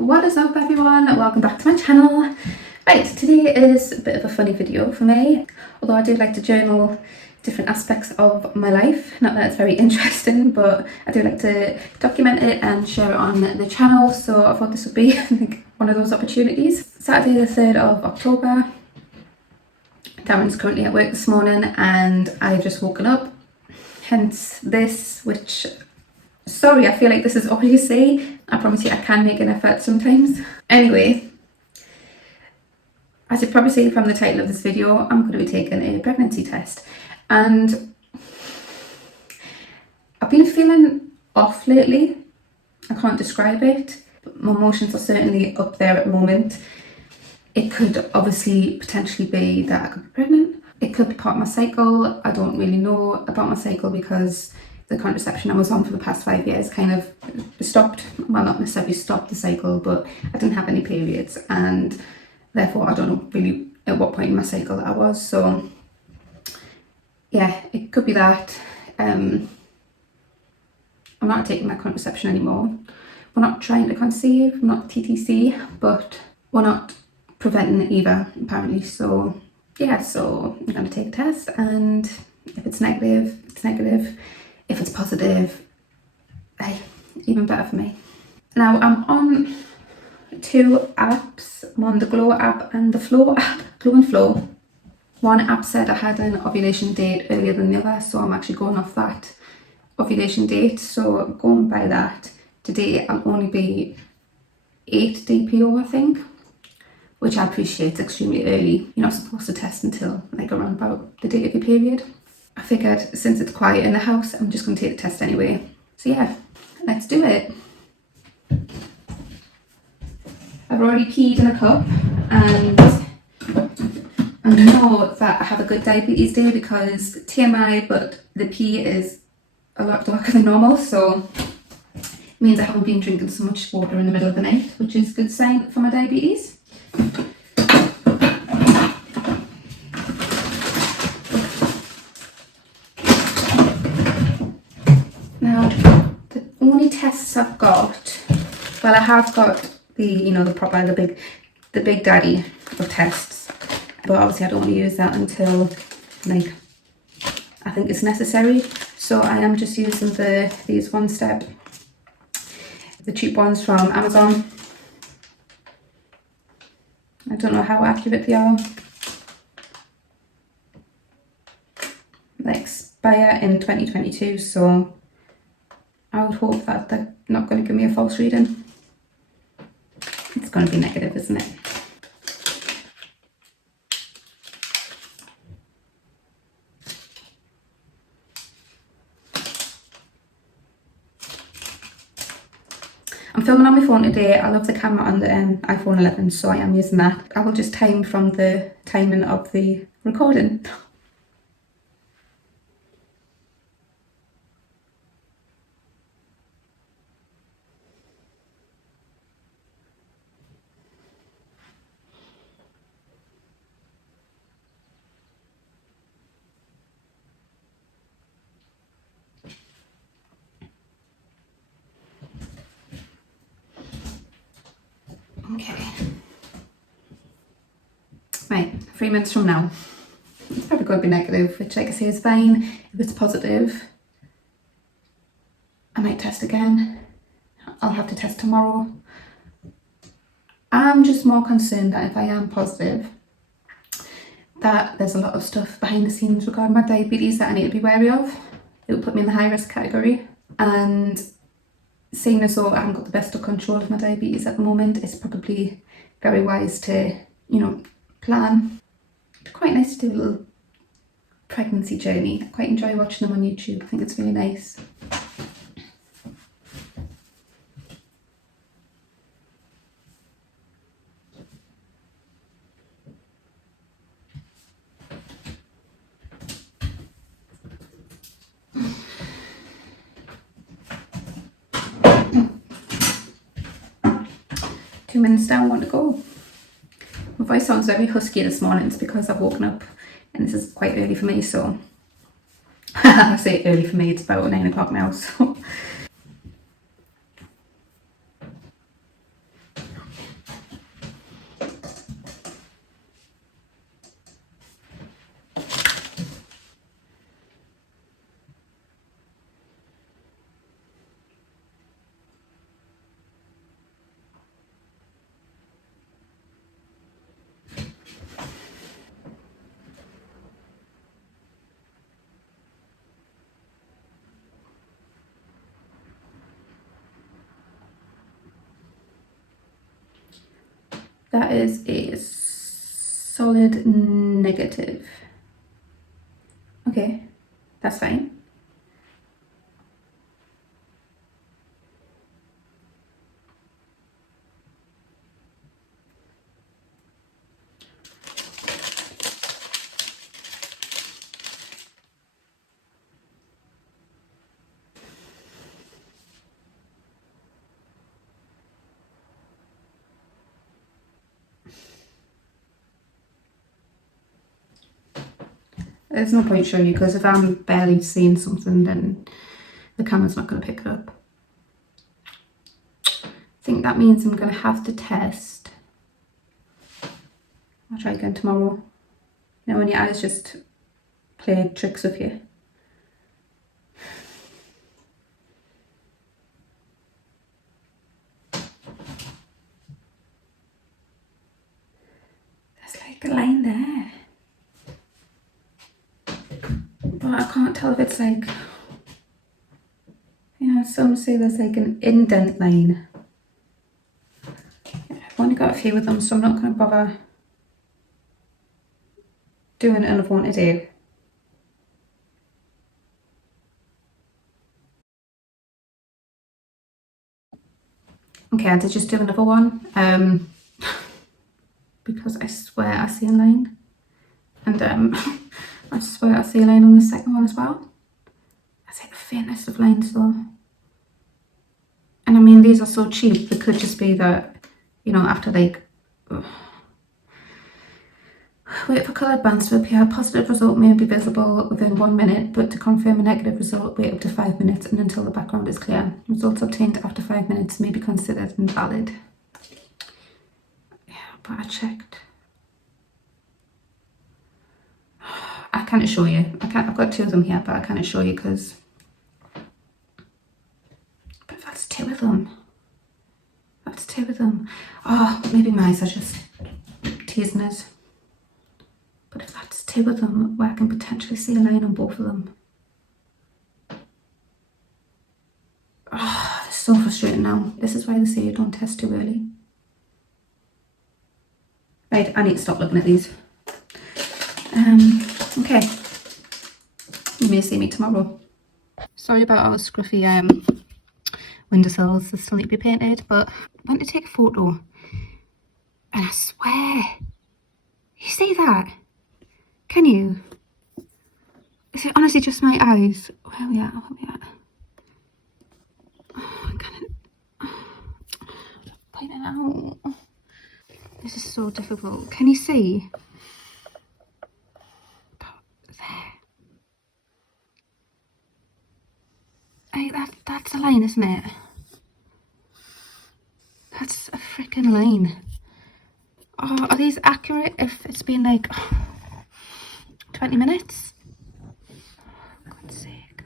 What is up everyone? Welcome back to my channel. Right, today is a bit of a funny video for me, although I do like to journal different aspects of my life. Not that it's very interesting, but I do like to document it and share it on the channel, so I thought this would be like one of those opportunities. Saturday the 3rd of October. Darren's currently at work this morning and I've just woken up, hence this, which, sorry, I feel like this is all you see. I promise you I can make an effort sometimes. Anyway, as you've probably seen from the title of this video, I'm going to be taking a pregnancy test. And I've been feeling off lately. I can't describe it, but my emotions are certainly up there at the moment. It could obviously potentially be that I could be pregnant. It could be part of my cycle. I don't really know about my cycle because the contraception I was on for the past 5 years kind of stopped, well, not necessarily stopped the cycle, but I didn't have any periods, and therefore I don't know really at what point in my cycle I was. So yeah, it could be that. I'm not taking my contraception anymore. We're not trying to conceive, we're not TTC, but we're not preventing it either, apparently. So yeah, so I'm going to take a test, and if it's negative, it's negative. If it's positive, hey, even better for me. Now I'm on two apps. I'm on the Glow app and the Flow app, Glow and Flow. One app said I had an ovulation date earlier than the other, so I'm actually going off that ovulation date. So going by that, today I'll only be 8 DPO, I think, which I appreciate. It's extremely early. You're not supposed to test until like around about the date of your period. I figured since it's quiet in the house, I'm just going to take the test anyway. So yeah, let's do it. I've already peed in a cup, and I know that I have a good diabetes day because TMI, but the pee is a lot darker than normal, so it means I haven't been drinking so much water in the middle of the night, which is a good sign for my diabetes. Now, the only tests I've got, well, I have got the, you know, the proper, the big daddy of tests, but obviously I don't want to use that until, like, I think it's necessary. So I am just using these One Step, the cheap ones from Amazon. I don't know how accurate they are. They expire in 2022, so I would hope that they're not going to give me a false reading. It's going to be negative, isn't it? I'm filming on my phone today. I love the camera on the iPhone 11, so I am using that. I will just time from the timing of the recording. Okay. Right, 3 minutes from now. It's probably going to be negative, which, like I say, is fine. If it's positive, I might test again. I'll have to test tomorrow. I'm just more concerned that if I am positive, that there's a lot of stuff behind the scenes regarding my diabetes that I need to be wary of. It will put me in the high risk category, and seeing as though I haven't got the best of control of my diabetes at the moment, it's probably very wise to, you know, plan. It'd be quite nice to do a little pregnancy journey. I quite enjoy watching them on YouTube. I think it's really nice. Two minutes down, want to go. My voice sounds very husky this morning. It's because I've woken up and this is quite early for me, so I say early for me, it's about 9 o'clock now, so That is a solid negative. Okay, that's fine. There's no point showing you because if I'm barely seeing something, then the camera's not going to pick it up. I think that means I'm going to have to test. I'll try again tomorrow. You know, when your eyes just play tricks with you. There's like a line there. But I can't tell if it's like, you know, some say there's like an indent line. I've only got a few of them, so I'm not going to bother doing another one today. Okay, I did just do another one, because I swear I see a line, and I swear I see a line on the second one as well. That's like the faintest of lines though. And I mean, these are so cheap, it could just be that, you know, after like, wait for coloured bands to appear. A positive result may be visible within 1 minute, but to confirm a negative result, wait up to 5 minutes and until the background is clear. Results obtained after 5 minutes may be considered invalid. Yeah, but I checked. I can't show you. I've got two of them here, but I can't show you because. But that's two of them. That's two of them. Oh, maybe my eyes are just teasing us. But if that's two of them, where I can potentially see a line on both of them. Oh, it's so frustrating now. This is why they say you don't test too early. Right, I need to stop looking at these. Okay. You may see me tomorrow. Sorry about all the scruffy windowsills. They still need to be painted, but I went to take a photo and I swear, you see that? Can you? Is it honestly just my eyes? Where are we at? Where are we at? Oh, I can't point it out. This is so difficult. Can you see? There. Hey, that's a line, isn't it? That's a freaking line. Oh, are these accurate if it's been like 20 minutes? For God's sake.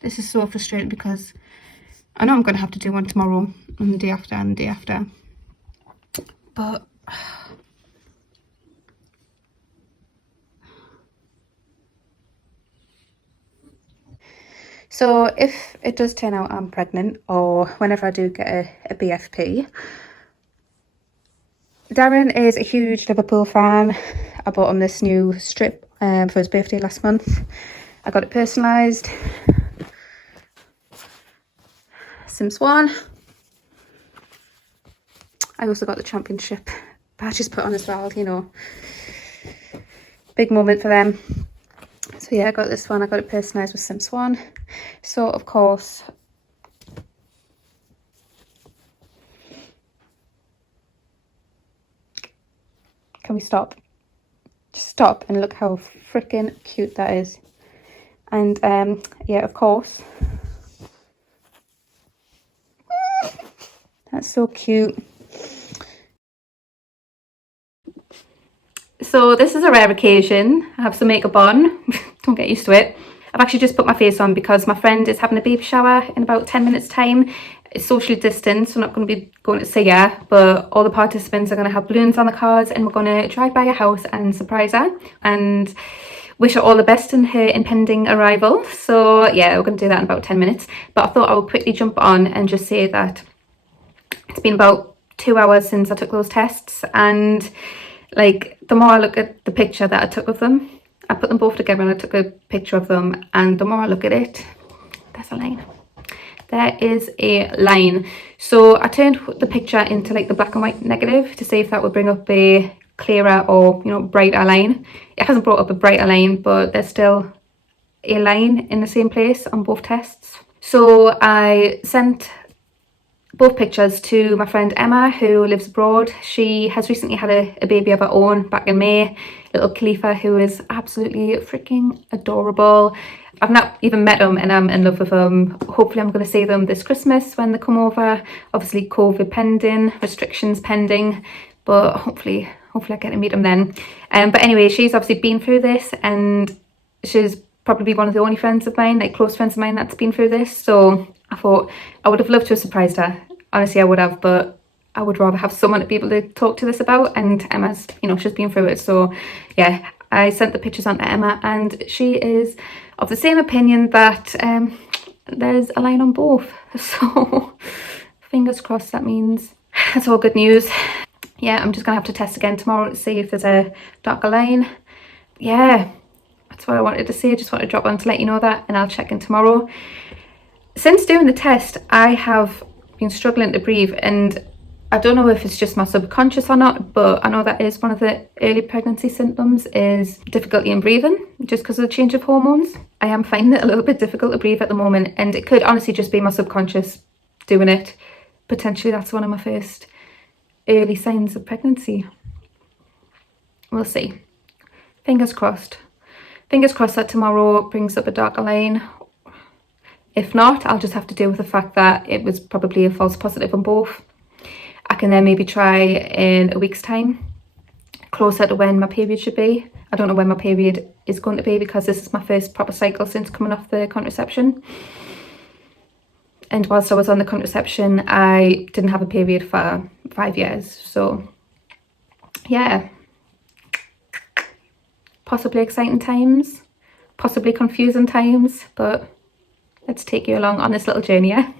This is so frustrating because I know I'm going to have to do one tomorrow and the day after and the day after. But so if it does turn out I'm pregnant, or whenever I do get a BFP, Darren is a huge Liverpool fan. I bought him this new strip for his birthday last month. I got it personalised. Sims 1. I also got the championship badges put on as well, you know. Big moment for them. So yeah, I got this one. I got it personalised with Sims 1. So of course, can we stop? Just stop and look how freaking cute that is. And yeah, of course, that's so cute. So this is a rare occasion. I have some makeup on. Don't get used to it. I've actually just put my face on because my friend is having a baby shower in about 10 minutes time. It's socially distanced, so I'm not going to be going to see her, but all the participants are going to have balloons on the cars and we're going to drive by her house and surprise her and wish her all the best in her impending arrival. So yeah, we're going to do that in about 10 minutes. But I thought I would quickly jump on and just say that it's been about 2 hours since I took those tests, and like the more I look at the picture that I took of them, I put them both together and I took a picture of them, and the more I look at it, there's a line. There is a line. So I turned the picture into like the black and white negative to see if that would bring up a clearer or, you know, brighter line. It hasn't brought up a brighter line, but there's still a line in the same place on both tests. So I sent both pictures to my friend Emma, who lives abroad. She has recently had a baby of her own back in May, little Khalifa, who is absolutely freaking adorable. I've not even met him and I'm in love with him. Hopefully I'm going to see them this Christmas when they come over. Obviously COVID pending, restrictions pending, but hopefully I get to meet him then. But anyway, she's obviously been through this, and she's probably one of the only friends of mine, like close friends of mine, that's been through this. So I thought I would have loved to have surprised her. Honestly, I would have, but I would rather have someone to be able to talk to this about, and Emma's, you know, she's been through it. So yeah, I sent the pictures on to Emma, and she is of the same opinion that there's a line on both. So fingers crossed, that means that's all good news. Yeah, I'm just gonna have to test again tomorrow to see if there's a darker line. Yeah, that's what I wanted to say. I just wanted to drop on to let you know that, and I'll check in tomorrow. Since doing the test, I have been struggling to breathe, and I don't know if it's just my subconscious or not, but I know that is one of the early pregnancy symptoms, is difficulty in breathing, just because of the change of hormones. I am finding it a little bit difficult to breathe at the moment, and it could honestly just be my subconscious doing it. Potentially that's one of my first early signs of pregnancy. We'll see. Fingers crossed. Fingers crossed that tomorrow brings up a darker line. If not, I'll just have to deal with the fact that it was probably a false positive on both. I can then maybe try in a week's time, closer to when my period should be. I don't know when my period is going to be, because this is my first proper cycle since coming off the contraception. And whilst I was on the contraception, I didn't have a period for 5 years. So yeah, possibly exciting times, possibly confusing times, but let's take you along on this little journey, yeah?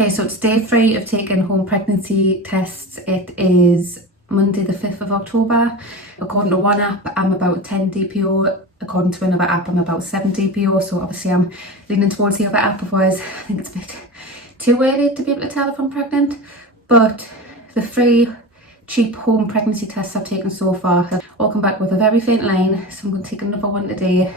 Okay, so it's day 3 of taking home pregnancy tests. It is Monday the 5th of October. According to one app, I'm about 10 DPO. According to another app, I'm about 7 DPO. So obviously I'm leaning towards the other app, otherwise I think it's a bit too early to be able to tell if I'm pregnant. But the 3 cheap home pregnancy tests I've taken so far have all come back with a very faint line. So I'm going to take another one today.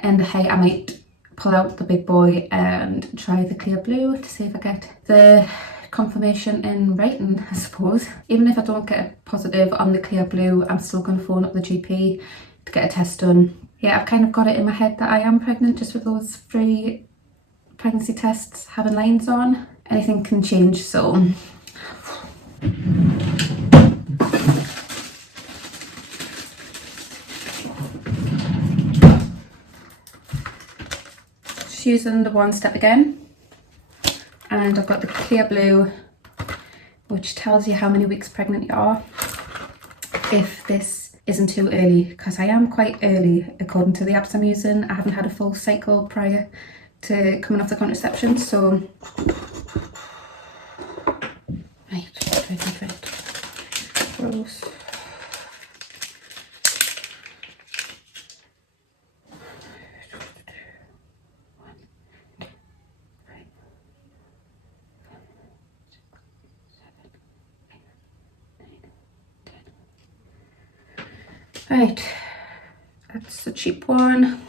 And hey, I might pull out the big boy and try the clear blue to see if I get the confirmation in writing, I suppose. Even if I don't get a positive on the clear blue, I'm still going to phone up the GP to get a test done. Yeah, I've kind of got it in my head that I am pregnant just with those 3 pregnancy tests having lines on. Anything can change, so just using the one step again. And I've got the clear blue, which tells you how many weeks pregnant you are. If this isn't too early, because I am quite early according to the apps I'm using. I haven't had a full cycle prior to coming off the contraception, so right. Gross. Right, that's the cheap one.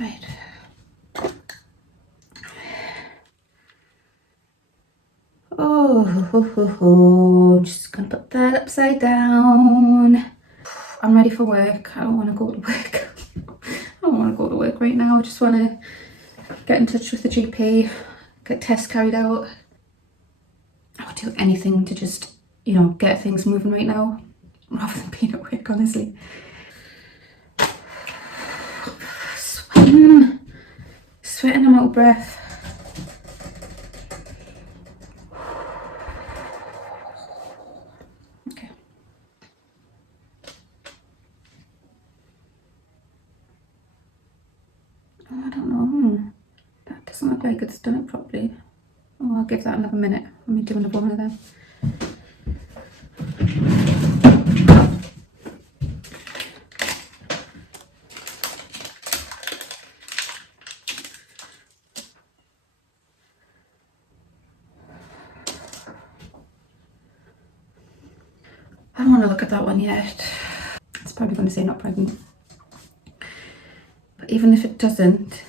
Right. I'm just gonna put that upside down. I'm ready for work. I don't want to go to work. I don't want to go to work right now. I just want to get in touch with the GP, get tests carried out. I would do anything to just, get things moving right now, rather than being at work, honestly. Sweating, I'm out of breath. Okay. Oh, I don't know. That doesn't look like it's done it properly. Oh, I'll give that another minute. Let me do another one of them. I don't want to look at that one yet. It's probably going to say not pregnant. But even if it doesn't,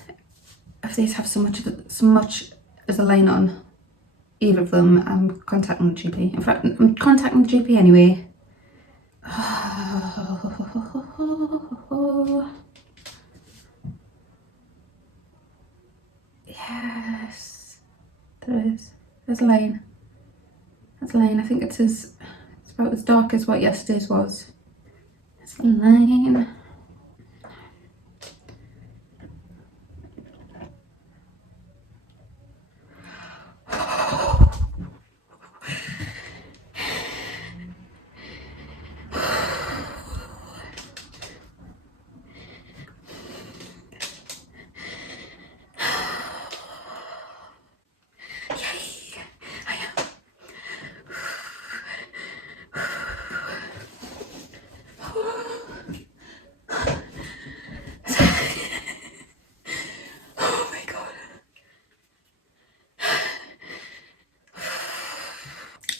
if these have so much as a line on either of them, I'm contacting the GP. In fact, I'm contacting the GP anyway. Yes, there is. There's a line. That's a line. I think it's about as dark as what yesterday's was. There's a line.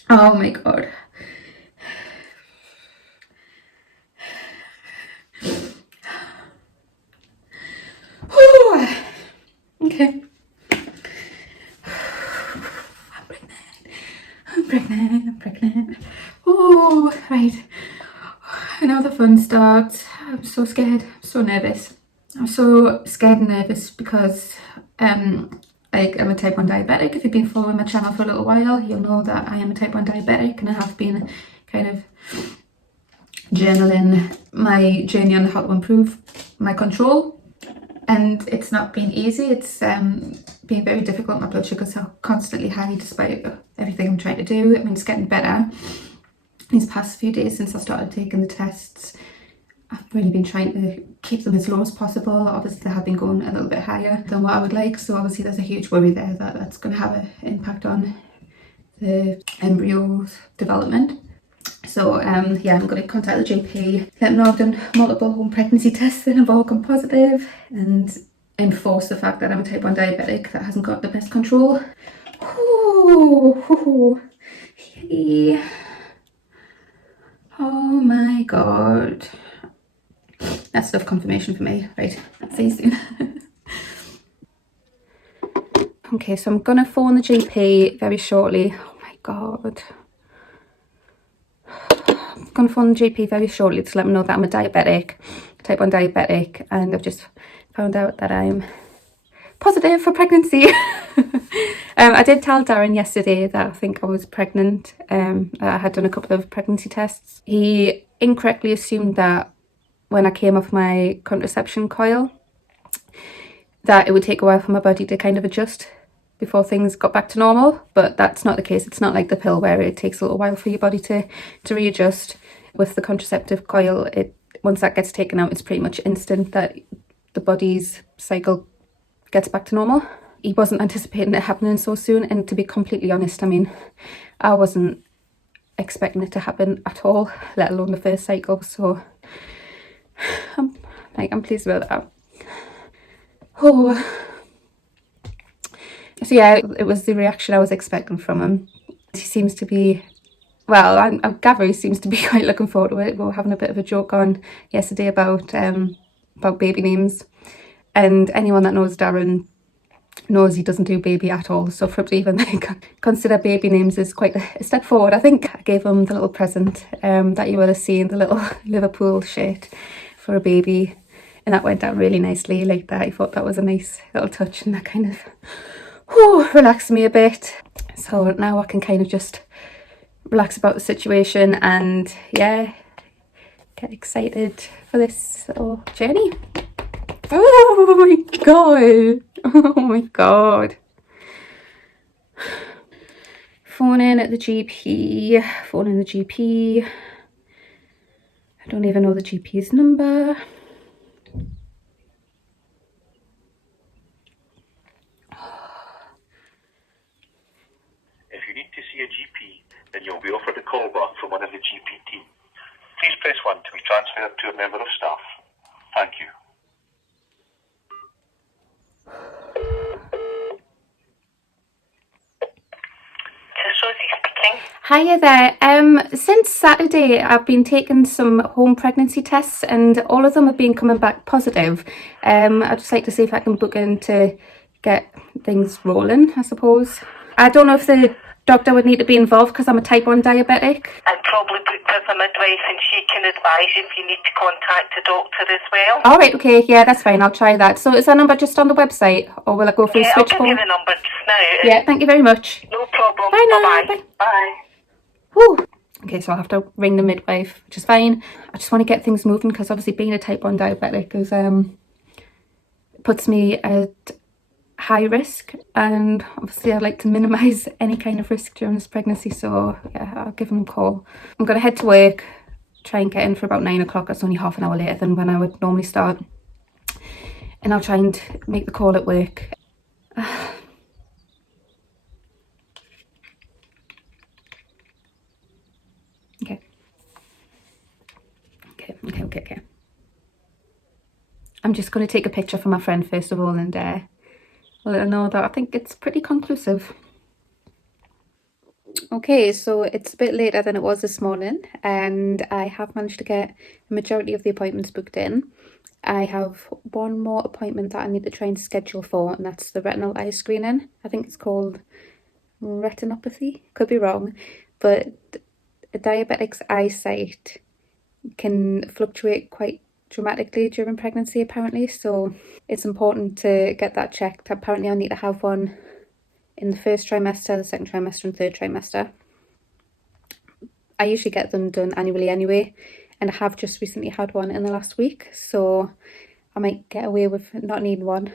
Oh my god. Okay. I'm pregnant. Oh, right. And now the fun starts. I'm so scared. I'm so nervous. I'm so scared and nervous because like I'm a type 1 diabetic. If you've been following my channel for a little while, you'll know that I am a type 1 diabetic, and I have been kind of journaling my journey on how to improve my control, and it's not been easy. It's been very difficult. My blood sugars are constantly high despite everything I'm trying to do. I mean, it's getting better these past few days since I started taking the tests. I've really been trying to keep them as low as possible. Obviously they have been going a little bit higher than what I would like, so obviously there's a huge worry there that that's going to have an impact on the embryo's development. So yeah, I'm going to contact the GP, let them know I've done multiple home pregnancy tests and have all come positive, and enforce the fact that I'm a type 1 diabetic that hasn't got the best control. Ooh, yeah. Oh my god. That's enough confirmation for me. Right, I'll see you soon. Okay, so I'm gonna phone the GP very shortly. Oh my god. I'm gonna phone the GP very shortly to let them know that I'm a diabetic, type 1 diabetic, and I've just found out that I'm positive for pregnancy. I did tell Darren yesterday that I think I was pregnant. I had done a couple of pregnancy tests. He incorrectly assumed that when I came off my contraception coil that it would take a while for my body to kind of adjust before things got back to normal, but that's not the case. It's not like the pill where it takes a little while for your body to readjust. With the contraceptive coil, once that gets taken out, it's pretty much instant that the body's cycle gets back to normal. He wasn't anticipating it happening so soon, and to be completely honest, I mean, I wasn't expecting it to happen at all, let alone the first cycle, so I'm pleased about that. Oh, so yeah, it was the reaction I was expecting from him. He seems to be, well, I gather he seems to be quite looking forward to it. We were having a bit of a joke on yesterday about baby names, and anyone that knows Darren knows he doesn't do baby at all, so for him to even consider baby names is quite a step forward. I think I gave him the little present that you will have seen, the little Liverpool shirt for a baby, and that went down really nicely like that. I thought that was a nice little touch, and that kind of relaxed me a bit. So now I can kind of just relax about the situation and yeah, get excited for this little journey. Oh my god. Oh my god. Phoning the GP. I don't even know the GP's number. If you need to see a GP, then you'll be offered a call back from one of the GP team. Please press 1 to be transferred to a member of staff. Thank you. Hiya there. Since Saturday I've been taking some home pregnancy tests and all of them have been coming back positive. I'd just like to see if I can book in to get things rolling, I suppose. I don't know if the doctor would need to be involved because I'm a type 1 diabetic. And probably book with a midwife and she can advise you if you need to contact the doctor as well. Alright, okay, yeah, that's fine, I'll try that. So is that number just on the website or will I go through switchboard? I'll give you the number just now. Yeah, thank you very much. No problem. Bye now. Bye-bye. Bye. Whew. Okay, so I'll have to ring the midwife, which is fine. I just want to get things moving because obviously being a type 1 diabetic is puts me at high risk, and obviously I'd like to minimise any kind of risk during this pregnancy, so yeah, I'll give them a call. I'm going to head to work, try and get in for about 9 o'clock. It's only half an hour later than when I would normally start, and I'll try and make the call at work. Okay. I'm just going to take a picture for my friend first of all and let her know that I think it's pretty conclusive. Okay, so it's a bit later than it was this morning and I have managed to get the majority of the appointments booked in. I have one more appointment that I need to try and schedule for, and that's the retinal eye screening. I think it's called retinopathy, could be wrong, but a diabetic's eyesight can fluctuate quite dramatically during pregnancy apparently, so it's important to get that checked. Apparently I need to have one in the first trimester, the second trimester and third trimester. I usually get them done annually anyway, and I have just recently had one in the last week, so I might get away with not needing one.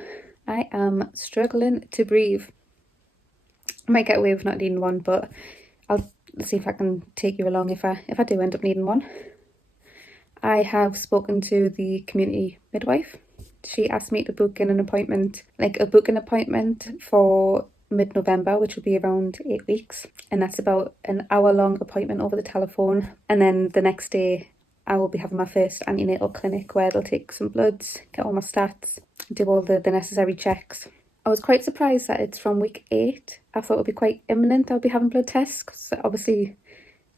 I am struggling to breathe. I might get away with not needing one, but I'll see if I can take you along if I do end up needing one. I have spoken to the community midwife. She asked me to book in an appointment, like a booking appointment for mid-November, which will be around 8 weeks. And that's about an hour-long appointment over the telephone. And then the next day, I will be having my first antenatal clinic where they'll take some bloods, get all my stats, do all the necessary checks. I was quite surprised that it's from week 8. I thought it would be quite imminent I'll be having blood tests, because obviously,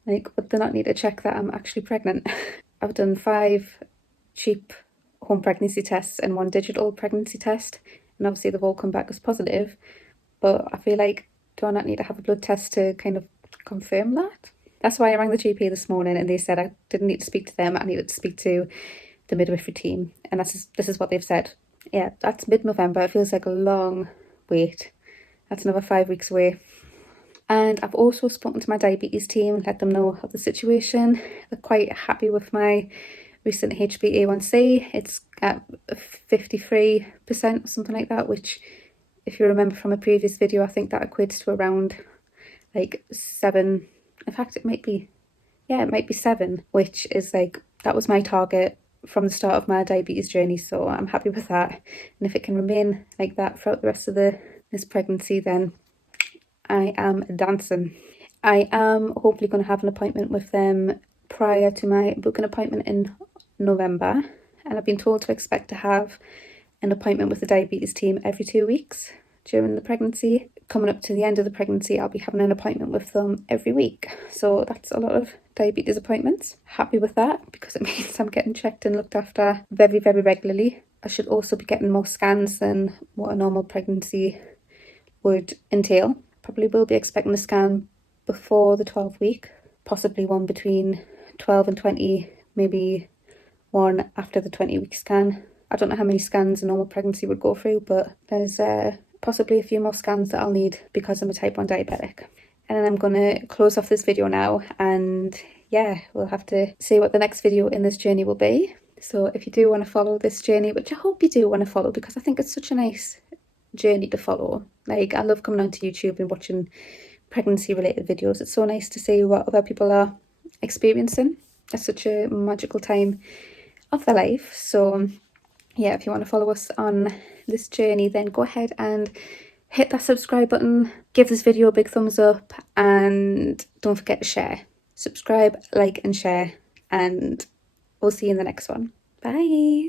like, would they not need to check that I'm actually pregnant? I've done 5 cheap home pregnancy tests and 1 digital pregnancy test, and obviously they've all come back as positive, but I feel like, do I not need to have a blood test to kind of confirm that? That's why I rang the GP this morning and they said I didn't need to speak to them, I needed to speak to the midwifery team, and this is what they've said. Yeah, that's mid-November. It feels like a long wait. That's another 5 weeks away. And I've also spoken to my diabetes team, let them know of the situation. They're quite happy with my recent HbA1c. It's at 53% or something like that, which, if you remember from a previous video, I think that equates to around like 7. In fact, it might be 7, which is like, that was my target from the start of my diabetes journey, so I'm happy with that. And if it can remain like that throughout the rest of this pregnancy, then I am dancing. I am hopefully going to have an appointment with them prior to my booking appointment in November, and I've been told to expect to have an appointment with the diabetes team every 2 weeks during the pregnancy. Coming up to the end of the pregnancy, I'll be having an appointment with them every week, so that's a lot of diabetes appointments. Happy with that, because it means I'm getting checked and looked after very, very regularly. I should also be getting more scans than what a normal pregnancy would entail. Probably will be expecting a scan before the 12th week, possibly one between 12 and 20, maybe one after the 20-week scan. I don't know how many scans a normal pregnancy would go through, but there's possibly a few more scans that I'll need because I'm a type 1 diabetic. And then I'm going to close off this video now, and yeah, we'll have to see what the next video in this journey will be. So if you do want to follow this journey, which I hope you do want to follow, because I think it's such a nice journey to follow. Like, I love coming onto YouTube and watching pregnancy related videos. It's so nice to see what other people are experiencing. It's such a magical time of their life. So yeah, if you want to follow us on this journey, then go ahead and hit that subscribe button, give this video a big thumbs up, and don't forget to share. Subscribe, like and share, and we'll see you in the next one. Bye.